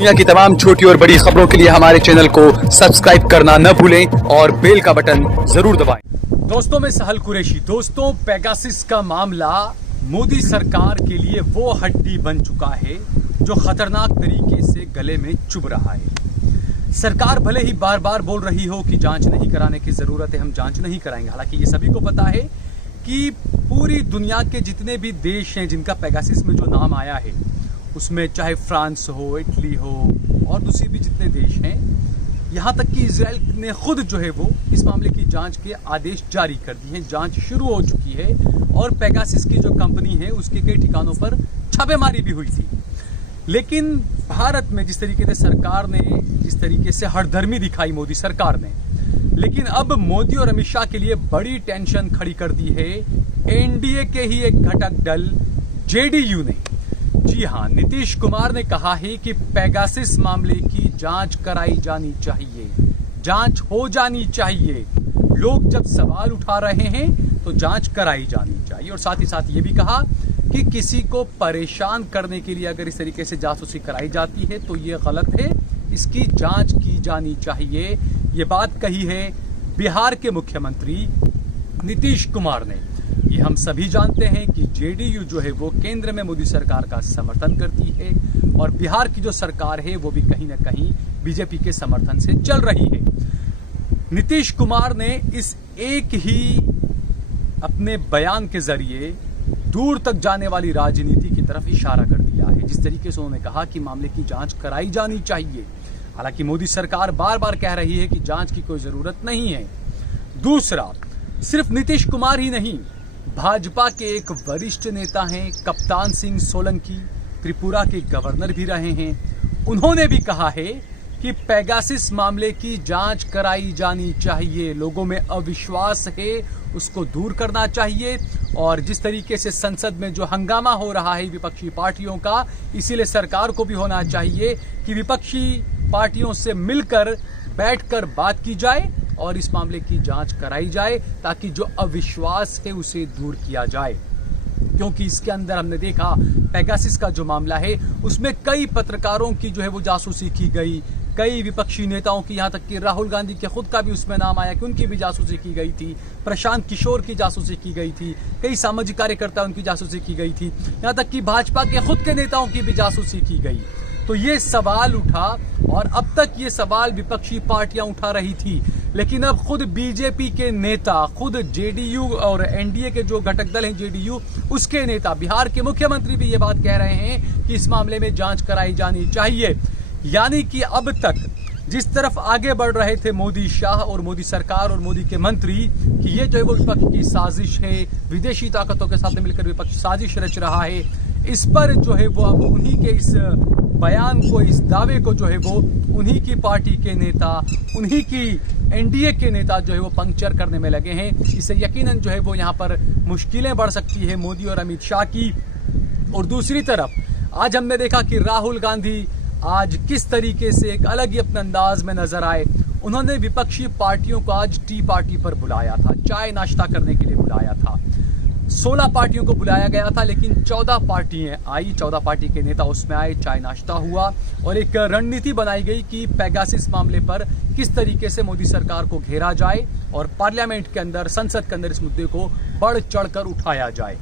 दुनिया की तमाम छोटी और बड़ी खबरों के लिए हमारे चैनल को सब्सक्राइब करना न भूलें और बेल का बटन जरूर दबाएं। दोस्तों, मैं सहल कुरैशी। दोस्तों, पेगासिस का मामला मोदी सरकार के लिए वो हड्डी बन चुका है जो खतरनाक तरीके से गले में चुभ रहा है। सरकार भले ही बार बार बोल रही हो कि जांच नहीं कराने की जरूरत है, हम जांच नहीं कराएंगे। हालांकि ये सभी को पता है कि पूरी दुनिया के जितने भी देश हैं जिनका पेगासिस में जो नाम आया है, उसमें चाहे फ्रांस हो, इटली हो और दूसरी भी जितने देश हैं, यहाँ तक कि इजराइल ने खुद जो है वो इस मामले की जांच के आदेश जारी कर दिए हैं। जांच शुरू हो चुकी है और पेगासिस की जो कंपनी है उसके कई ठिकानों पर छापेमारी भी हुई थी। लेकिन भारत में जिस तरीके से सरकार ने जिस तरीके से हठधर्मी दिखाई मोदी सरकार ने, लेकिन अब मोदी और अमित शाह के लिए बड़ी टेंशन खड़ी कर दी है एनडीए के ही एक घटक दल जेडीयू ने। जी हां, नीतीश कुमार ने कहा है कि पेगासिस मामले की जांच कराई जानी चाहिए, जांच हो जानी चाहिए। लोग जब सवाल उठा रहे हैं तो जांच कराई जानी चाहिए। और साथ ही साथ ये भी कहा कि किसी को परेशान करने के लिए अगर इस तरीके से जासूसी कराई जाती है तो ये गलत है, इसकी जांच की जानी चाहिए। ये बात कही है बिहार के मुख्यमंत्री नीतीश कुमार ने। ये हम सभी जानते हैं कि जेडीयू जो है वो केंद्र में मोदी सरकार का समर्थन करती है और बिहार की जो सरकार है वो भी कहीं ना कहीं बीजेपी के समर्थन से चल रही है। नीतीश कुमार ने इस एक ही अपने बयान के जरिए दूर तक जाने वाली राजनीति की तरफ इशारा कर दिया है, जिस तरीके से उन्होंने कहा कि मामले की जांच कराई जानी चाहिए। हालांकि मोदी सरकार बार बार कह रही है कि जांच की कोई जरूरत नहीं है। दूसरा, सिर्फ नीतीश कुमार ही नहीं, भाजपा के एक वरिष्ठ नेता हैं कप्तान सिंह सोलंकी, त्रिपुरा के गवर्नर भी रहे हैं। उन्होंने भी कहा है कि पेगासिस मामले की जांच कराई जानी चाहिए। लोगों में अविश्वास है, उसको दूर करना चाहिए। और जिस तरीके से संसद में जो हंगामा हो रहा है विपक्षी पार्टियों का, इसीलिए सरकार को भी होना चाहिए कि विपक्षी पार्टियों से मिलकर बैठकर बात की जाए और इस मामले की जांच कराई जाए ताकि जो अविश्वास है उसे दूर किया जाए। क्योंकि इसके अंदर हमने देखा पेगासिस का जो मामला है उसमें कई पत्रकारों की जो है वो जासूसी की गई, कई विपक्षी नेताओं की, यहाँ तक कि राहुल गांधी के खुद का भी उसमें नाम आया कि उनकी भी जासूसी की गई थी, प्रशांत किशोर की जासूसी की गई थी, कई सामाजिक कार्यकर्ता उनकी जासूसी की गई थी, यहाँ तक कि भाजपा के खुद के नेताओं की भी जासूसी की गई। तो ये सवाल उठा और अब तक ये सवाल विपक्षी पार्टियां उठा रही थी, लेकिन अब खुद बीजेपी के नेता, खुद जेडीयू और एनडीए के जो घटक दल हैं जेडीयू, उसके नेता, बिहार के मुख्यमंत्री भी ये बात कह रहे हैं कि इस मामले में जांच कराई जानी चाहिए। यानी कि अब तक जिस तरफ आगे बढ़ रहे थे मोदी शाह और मोदी सरकार और मोदी के मंत्री कि ये जो है वो विपक्ष की साजिश है, विदेशी ताकतों के साथ मिलकर विपक्ष साजिश रच रहा है, इस पर जो है वो अब उन्हीं के इस बयान को, इस दावे को जो है वो उन्हीं की पार्टी के नेता, उन्हीं की एनडीए के नेता जो है वो पंक्चर करने में लगे हैं। इससे यकीनन जो है वो यहाँ पर मुश्किलें बढ़ सकती है मोदी और अमित शाह की। और दूसरी तरफ आज हमने देखा कि राहुल गांधी आज किस तरीके से एक अलग ही अपने अंदाज में नजर आए। उन्होंने विपक्षी पार्टियों को आज टी पार्टी पर बुलाया था, चाय नाश्ता करने के लिए बुलाया था। 16 पार्टियों को बुलाया गया था, लेकिन 14 पार्टियां आई, 14 पार्टी के नेता उसमें आए, चाय नाश्ता हुआ और एक रणनीति बनाई गई कि पेगासिस मामले पर किस तरीके से मोदी सरकार को घेरा जाए और पार्लियामेंट के अंदर, संसद के अंदर इस मुद्दे को बढ़ चढ़कर उठाया जाए।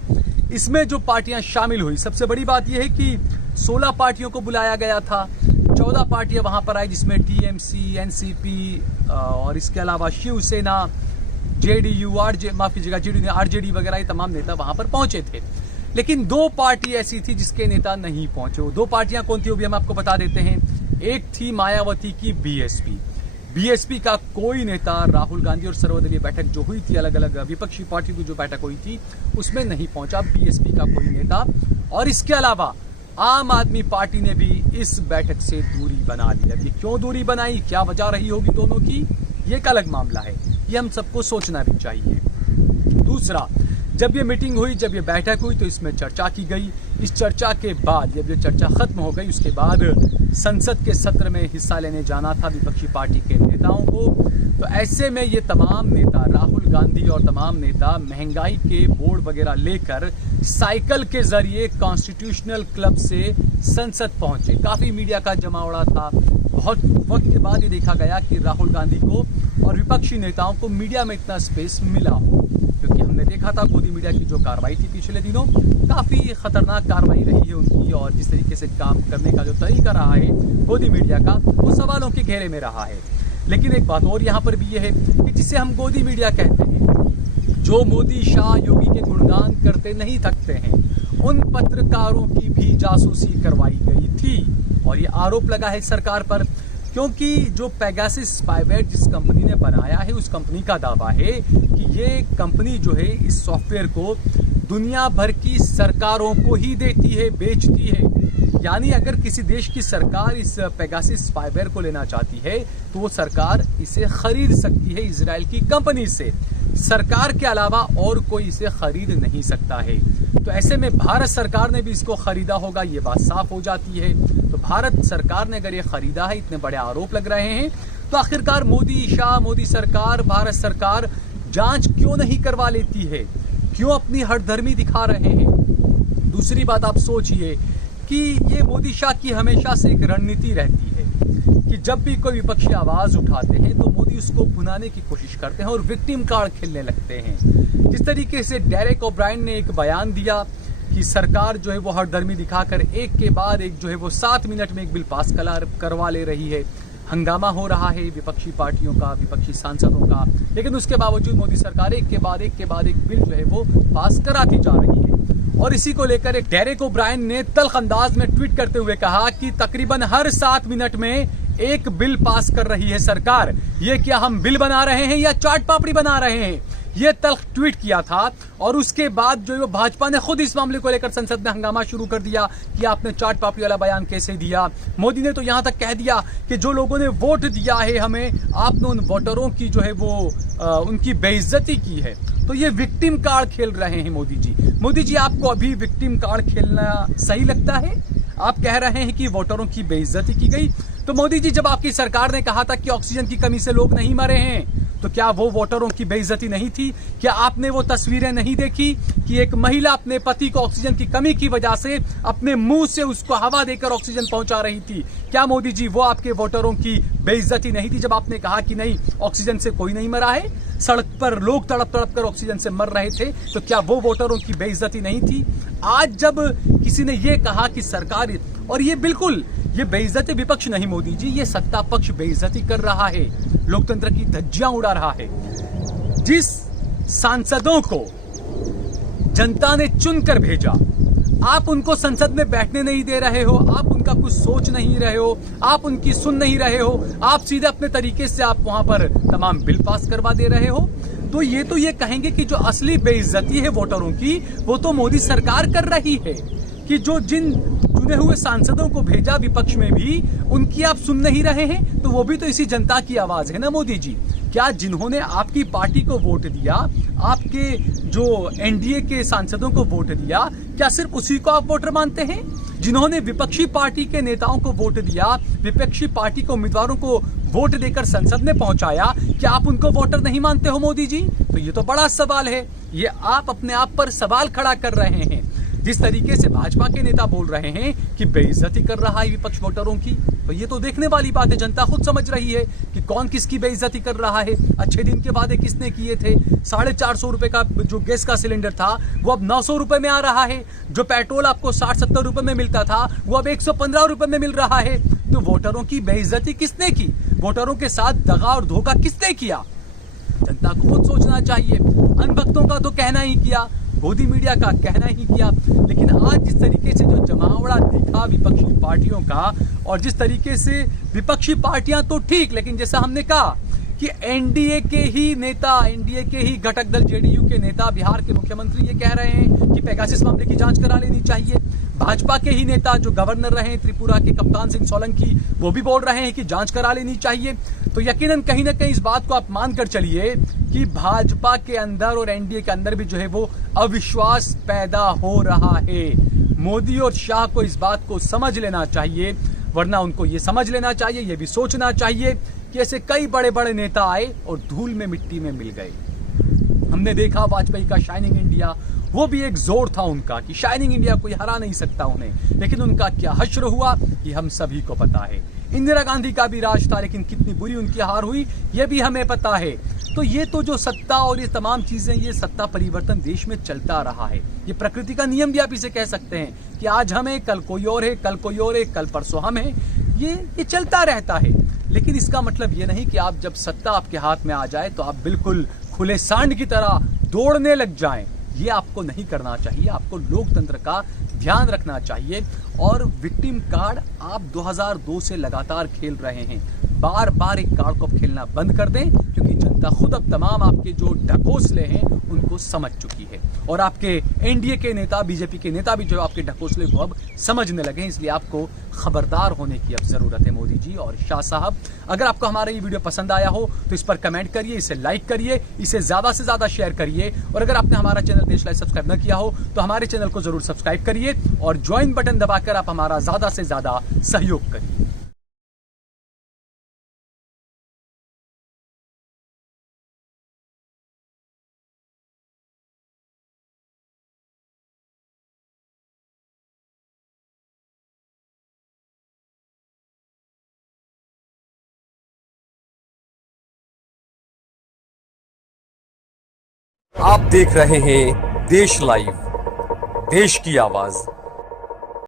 इसमें जो पार्टियां शामिल हुई, सबसे बड़ी बात यह है कि 16 पार्टियों को बुलाया गया था, 14 पार्टियां वहां पर आई, जिसमें टीएमसी, एनसीपी और इसके अलावा शिवसेना, जेडीयू, जेडीयू, आरजेडी वगैरह ये तमाम नेता वहां पर पहुंचे थे। लेकिन 2 पार्टी ऐसी थी जिसके नेता नहीं पहुंचे। वो 2 पार्टियां कौन थी वो भी हम आपको बता देते हैं। एक थी मायावती की बीएसपी का कोई नेता राहुल गांधी और सर्वदलीय बैठक जो हुई थी, अलग अलग विपक्षी पार्टी की जो बैठक हुई थी उसमें नहीं पहुंचा बीएसपी का कोई नेता। और इसके अलावा आम आदमी पार्टी ने भी इस बैठक से दूरी बना ली। अब ये क्यों दूरी बनाई, क्या वजह रही होगी दोनों की, ये एक अलग मामला है, ये हम सबको सोचना भी चाहिए। दूसरा, जब ये मीटिंग हुई, जब ये बैठक हुई तो इसमें चर्चा की गई। इस चर्चा के बाद जब ये चर्चा खत्म हो गई उसके बाद संसद के सत्र में हिस्सा लेने जाना था विपक्षी पार्टी के नेताओं को। तो ऐसे में ये तमाम नेता, राहुल गांधी और तमाम नेता महंगाई के बोर्ड वगैरह लेकर साइकिल के जरिए कॉन्स्टिट्यूशनल क्लब से संसद पहुंचे। काफी मीडिया का जमावड़ा था। बहुत वक्त के बाद ये देखा गया कि राहुल गांधी को और विपक्षी नेताओं को मीडिया में इतना स्पेस मिला हो, क्योंकि हमने देखा था गोदी मीडिया की जो कार्रवाई थी पिछले दिनों, काफी खतरनाक कार्रवाई रही है उनकी, और जिस तरीके से काम करने का जो तरीका रहा है गोदी मीडिया का, वो सवालों के घेरे में रहा है। लेकिन एक बात और यहाँ पर भी ये है कि जिसे हम गोदी मीडिया कहते हैं, जो मोदी, शाह, योगी के गुणगान करते नहीं थकते हैं, उन पत्रकारों की भी जासूसी करवाई गई थी। और ये आरोप लगा है सरकार पर, क्योंकि जो पेगासस स्पाईवेयर जिस कंपनी ने बनाया है, उस कंपनी का दावा है कि ये कंपनी जो है इस सॉफ्टवेयर को दुनिया भर की सरकारों को ही देती है, बेचती है। यानी अगर किसी देश की सरकार इस पेगासस स्पाईवेयर को लेना चाहती है तो वो सरकार इसे खरीद सकती है इजराइल की कंपनी से। सरकार के अलावा और कोई इसे खरीद नहीं सकता है। तो ऐसे में भारत सरकार ने भी इसको खरीदा होगा, ये बात साफ हो जाती है। तो भारत सरकार ने अगर ये खरीदा है, इतने बड़े आरोप लग रहे हैं, तो आखिरकार मोदी, शाह, मोदी सरकार, भारत सरकार जांच क्यों नहीं करवा लेती है? क्यों अपनी हठधर्मी दिखा रहे हैं? दूसरी बात आप सोचिए कि ये मोदी शाह की हमेशा से एक रणनीति रहती है कि जब भी कोई विपक्षी आवाज उठाते हैं तो मोदी उसको भुनाने की कोशिश करते हैं और विक्टिम कार्ड खेलने लगते हैं। जिस तरीके से डेरेक ओब्रायन ने एक बयान दिया कि सरकार जो है वो हठधर्मी दिखाकर एक के बाद एक जो है वो 7 मिनट में एक बिल पास करवा ले रही है। हंगामा हो रहा है विपक्षी पार्टियों का, विपक्षी सांसदों का, लेकिन उसके बावजूद मोदी सरकार एक के बाद एक बिल जो है वो पास कराती जा रही है। और इसी को लेकर एक डेरेक ओब्रायन ने तल्ख अंदाज में ट्वीट करते हुए कहा कि तकरीबन हर 7 मिनट में एक बिल पास कर रही है सरकार। ये क्या हम बिल बना रहे हैं या चाट पापड़ी बना रहे हैं? ये तल्ख ट्वीट किया था। और उसके बाद जो भाजपा ने खुद इस मामले को लेकर संसद में हंगामा शुरू कर दिया कि आपने चाट पापड़ी वाला बयान कैसे दिया। मोदी ने तो यहां तक कह दिया कि जो लोगों ने वोट दिया है हमें, आपने उन वोटरों की जो है वो उनकी बेइज्जती की है। तो ये विक्टिम कार्ड खेल रहे हैं मोदी जी। मोदी जी, आपको अभी विक्टिम कार्ड खेलना सही लगता है? आप कह रहे हैं कि वोटरों की बेइज्जती की गई। तो मोदी जी, जब आपकी सरकार ने कहा था कि ऑक्सीजन की कमी से लोग नहीं मरे हैं, तो क्या वो वोटरों की बेइज्जती नहीं थी? क्या आपने वो तस्वीरें नहीं देखी कि एक महिला अपने पति को ऑक्सीजन की कमी की वजह से अपने मुंह से उसको हवा देकर ऑक्सीजन पहुंचा रही थी? क्या मोदी जी वो आपके वोटरों की बेइज्जती नहीं थी जब आपने कहा कि नहीं, ऑक्सीजन से कोई नहीं मरा है, सड़क पर लोग तड़प तड़प कर ऑक्सीजन से मर रहे थे? तो क्या वो वोटरों की बेइज्जती नहीं थी? आज जब किसी ने ये कहा कि सरकार, और ये बिल्कुल ये बेइज्जती विपक्ष नहीं मोदी जी, ये सत्ता पक्ष बेइज्जती कर रहा है, लोकतंत्र की धज्जियां उड़ा रहा है। जिस सांसदों को जनता ने चुनकर भेजा, आप उनको संसद में बैठने नहीं दे रहे हो, आप उनका कुछ सोच नहीं रहे हो, आप उनकी सुन नहीं रहे हो, आप सीधे अपने तरीके से आप वहां पर तमाम बिल पास करवा दे रहे हो। तो ये कहेंगे कि जो असली बेइज्जती है वोटरों की, वो तो मोदी सरकार कर रही है कि जो जिन चुने हुए सांसदों को भेजा विपक्ष में भी, उनकी आप सुन नहीं रहे हैं। तो वो भी तो इसी जनता की आवाज है ना मोदी जी। क्या जिन्होंने आपकी पार्टी को वोट दिया, आपके जो एनडीए के सांसदों को वोट दिया, क्या सिर्फ उसी को आप वोटर मानते हैं? जिन्होंने विपक्षी पार्टी के नेताओं को वोट दिया, विपक्षी पार्टी के उम्मीदवारों को वोट देकर संसद में पहुंचाया, क्या आप उनको वोटर नहीं मानते हो मोदी जी? तो ये तो बड़ा सवाल है। ये आप अपने आप पर सवाल खड़ा कर रहे हैं। जिस तरीके से भाजपा के नेता बोल रहे हैं कि बेइज्जती कर रहा है विपक्ष वोटरों की, तो ये तो देखने वाली बात है। जनता खुद समझ रही है कि कौन किसकी बेइज्जती कर रहा है। अच्छे दिन के वादे किसने किए थे? 450 रुपए का जो गैस का सिलेंडर था वो अब 900 रुपए में आ रहा है। जो पेट्रोल आपको 60-70 रुपए में मिलता था वो अब 115 रुपए में मिल रहा है। तो वोटरों की बेइज्जती किसने की? वोटरों के साथ दगा और धोखा किसने किया? जनता को खुद सोचना चाहिए। अनभक्तों का तो कहना ही किया, गोदी मीडिया का कहना ही किया। लेकिन आज जिस तरीके से जो जमावड़ा दिखा विपक्षी पार्टियों का, और जिस तरीके से विपक्षी पार्टियां तो ठीक, लेकिन जैसा हमने कहा कि एनडीए के ही नेता, एनडीए के ही घटक दल जेडीयू के नेता, बिहार के मुख्यमंत्री ये कह रहे हैं कि पेगासिस मामले की जांच करा लेनी चाहिए। भाजपा के ही नेता जो गवर्नर रहे त्रिपुरा के कप्तान सिंह सोलंकी, वो भी बोल रहे हैं कि जांच करा लेनी चाहिए। तो यकीनन कहीं ना कहीं इस बात को आप मान कर चलिए कि भाजपा के अंदर और एनडीए के अंदर भी जो है वो अविश्वास पैदा हो रहा है। मोदी और शाह को इस बात को समझ लेना चाहिए, वरना उनको ये समझ लेना चाहिए, ये भी सोचना चाहिए कि ऐसे कई बड़े बड़े नेता आए और धूल में मिट्टी में मिल गए। हमने देखा वाजपेयी का शाइनिंग इंडिया, वो भी एक जोर था उनका कि शाइनिंग इंडिया कोई हरा नहीं सकता उन्हें, लेकिन उनका क्या हश्र हुआ ये हम सभी को पता है। इंदिरा गांधी का भी राज था, लेकिन कितनी बुरी उनकी हार हुई ये भी हमें पता है। तो ये तो जो सत्ता और ये तमाम चीजें, ये सत्ता परिवर्तन देश में चलता रहा है। ये प्रकृति का नियम भी आप इसे कह सकते हैं कि आज हम है, कल कोई और है, कल कोई और है, कल परसों हम है। ये चलता रहता है। लेकिन इसका मतलब ये नहीं कि आप जब सत्ता आपके हाथ में आ जाए तो आप बिल्कुल खुले सांड की तरह दौड़ने लग जाएं। ये आपको नहीं करना चाहिए। आपको लोकतंत्र का ध्यान रखना चाहिए। और विक्टिम कार्ड आप 2002 से लगातार खेल रहे हैं। बार बार एक कार्ड को खेलना बंद कर दें, क्योंकि जनता खुद अब तमाम आपके जो ढकोसले हैं उनको समझ चुकी है। और आपके एनडीए के नेता, बीजेपी के नेता भी जो आपके ढकोसले को अब समझने लगे हैं। इसलिए आपको खबरदार होने की अब जरूरत है मोदी जी और शाह साहब। अगर आपको हमारा ये वीडियो पसंद आया हो तो इस पर कमेंट करिए, इसे लाइक करिए, इसे ज्यादा से ज्यादा शेयर करिए। और अगर आपने हमारा चैनल देश लाइव सब्सक्राइब न किया हो तो हमारे चैनल को जरूर सब्सक्राइब करिए और ज्वाइन बटन दबाकर आप हमारा ज्यादा से ज्यादा सहयोग करिए। आप देख रहे हैं देश लाइव, देश की आवाज।